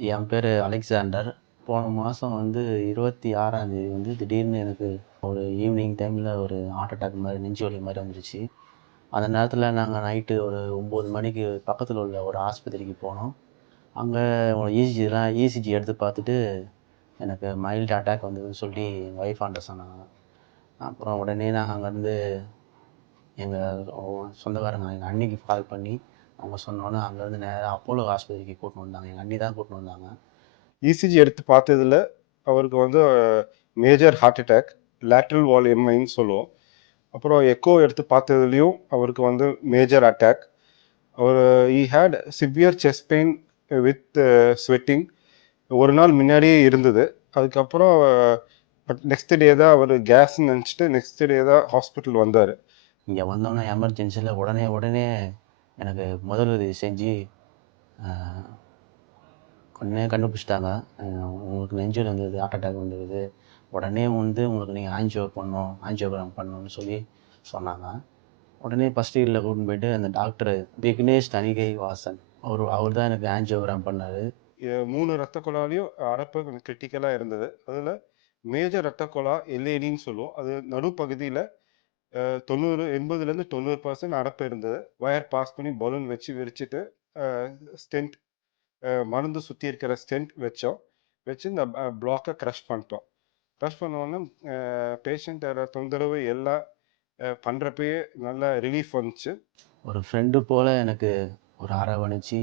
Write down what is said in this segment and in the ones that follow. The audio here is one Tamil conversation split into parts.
என் பேர் அலெக்சாண்டர் போன மாதம் வந்து இருபத்தி ஆறாந்தேதி வந்து திடீர்னு எனக்கு ஒரு ஈவினிங் டைமில் ஒரு ஹார்ட் அட்டாக் மாதிரி நெஞ்சு வலி மாதிரி வந்துருச்சு. அந்த நேரத்தில் நாங்கள் நைட்டு ஒரு ஒம்பது மணிக்கு பக்கத்தில் உள்ள ஒரு ஆஸ்பத்திரிக்கு போனோம். அங்கே இசிஜிலாம் இசிஜி எடுத்து பார்த்துட்டு எனக்கு மைல்டு அட்டாக் வந்ததுன்னு சொல்லி எங்கள் ஒய்ஃப் ஆண்ட சொன்னாங்க. அப்புறம் உடனே நாங்கள் அங்கேருந்து எங்கள் சொந்தக்காரங்க எங்கள் அண்ணிக்கு கால் பண்ணி அவங்க சொன்னோன்னே அங்கேருந்து நேராக அப்போலோ ஆஸ்பத்திரிக்கு கூட்டின்னு வந்தாங்க. எங்கள் அண்ணி தான் கூட்டின்னு வந்தாங்க. இசிஜி எடுத்து பார்த்ததுல அவருக்கு வந்து major heart attack lateral wall எம்ஐன்னு சொல்லுவோம். அப்புறம் எக்கோ எடுத்து பார்த்ததுலேயும் அவருக்கு வந்து major attack our he had severe chest pain with sweating ஒரு நாள் முன்னாடியே இருந்தது. அதுக்கப்புறம் பட் நெக்ஸ்ட் டே தான் அவர் கேஸ்ன்னு நினச்சிட்டு நெக்ஸ்ட் டே தான் ஹாஸ்பிட்டல் வந்தார். இங்கே வந்தோன்னே எமர்ஜென்சியில் உடனே உடனே எனக்கு முதலுதவி செஞ்சு உடனே கண்டுபிடிச்சிட்டாங்க. உங்களுக்கு நெஞ்சில் வந்தது ஹார்ட் அட்டாக் வந்தது உடனே வந்து உங்களுக்கு நீங்கள் ஆஞ்சியோ பண்ணணும் ஆஞ்சியோகிராம் பண்ணணும்னு சொல்லி சொன்னாங்க. உடனே ஃபஸ்ட் இயரில் கூட்டின்னு போயிட்டு அந்த டாக்டர் விக்னேஷ் தனிகை வாசன். அவர் அவர் தான் எனக்கு ஆஞ்சியோகிராம் பண்ணார். மூணு ரத்த குழாலையும் அடைப்பு கொஞ்சம் கிரிட்டிக்கலாக இருந்தது. அதில் மேஜர் ரத்த குழா எல்ஏடின்னு சொல்லுவோம். அது நடுப்பகுதியில் தொண்ணூறு எண்பதுலேருந்து தொண்ணூறு பர்சன்ட் அடப்பு இருந்தது. ஒயர் பாஸ் பண்ணி பலூன் வச்சு விரிச்சிட்டு ஸ்டென்ட் மருந்து சுற்றி இருக்கிற ஸ்டென்ட் வச்சோம். வச்சு இந்த பிளாக்கை க்ரஷ் பண்ணிட்டோம். க்ரஷ் பண்ணோன்னே பேஷண்ட்டோட தொந்தரவு எல்லாம் பண்ணுறப்பயே நல்ல ரிலீஃப் வந்துச்சு. ஒரு ஃப்ரெண்டு போல் எனக்கு ஒரு அரவணைச்சு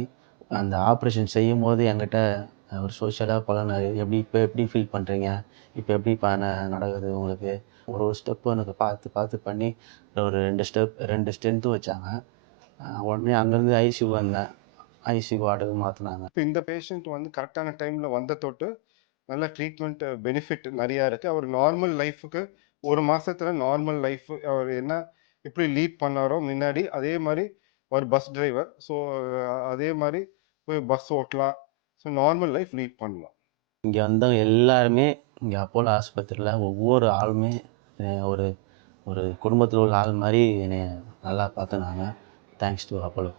அந்த ஆப்ரேஷன் செய்யும் போது என்கிட்ட ஒரு சோஷியலாக பழகினாரு எப்படி இப்போ எப்படி ஃபீல் பண்ணுறீங்க இப்போ எப்படி ப நடக்குது உங்களுக்கு? ஒரு ஒரு ஸ்டெப்பு எனக்கு பார்த்து பார்த்து பண்ணி ஒரு ரெண்டு ஸ்டெப் ரெண்டு ஸ்ட்ரென்த்து வச்சாங்க. உடனே அங்கேருந்து ஐசியூ வந்தேன். ஐசியூ வார்டுக்கு மாற்றினாங்க இப்போ இந்த பேஷண்ட் வந்து கரெக்டான டைமில் வந்த தொட்டு நல்ல ட்ரீட்மெண்ட் பெனிஃபிட் நிறையா இருக்குது அவர் நார்மல் லைஃபுக்கு ஒரு மாசத்துல நார்மல் லைஃப் அவர் என்ன எப்படி லீட் பண்ணாரோ முன்னாடி அதே மாதிரி ஒரு பஸ் டிரைவர் ஸோ அதே மாதிரி போய் பஸ் ஓட்டலாம். ஸோ நார்மல் லைஃப் லீட் பண்ணலாம். இங்கே வந்தவங்க எல்லாருமே இங்கே அப்போலோ ஆஸ்பத்திரியில் ஒவ்வொரு ஆளுமே என்னை ஒரு ஒரு குடும்பத்தில் உள்ள ஆள் மாதிரி என்னை நல்லா பார்த்துனாங்க. Thanks to Apollo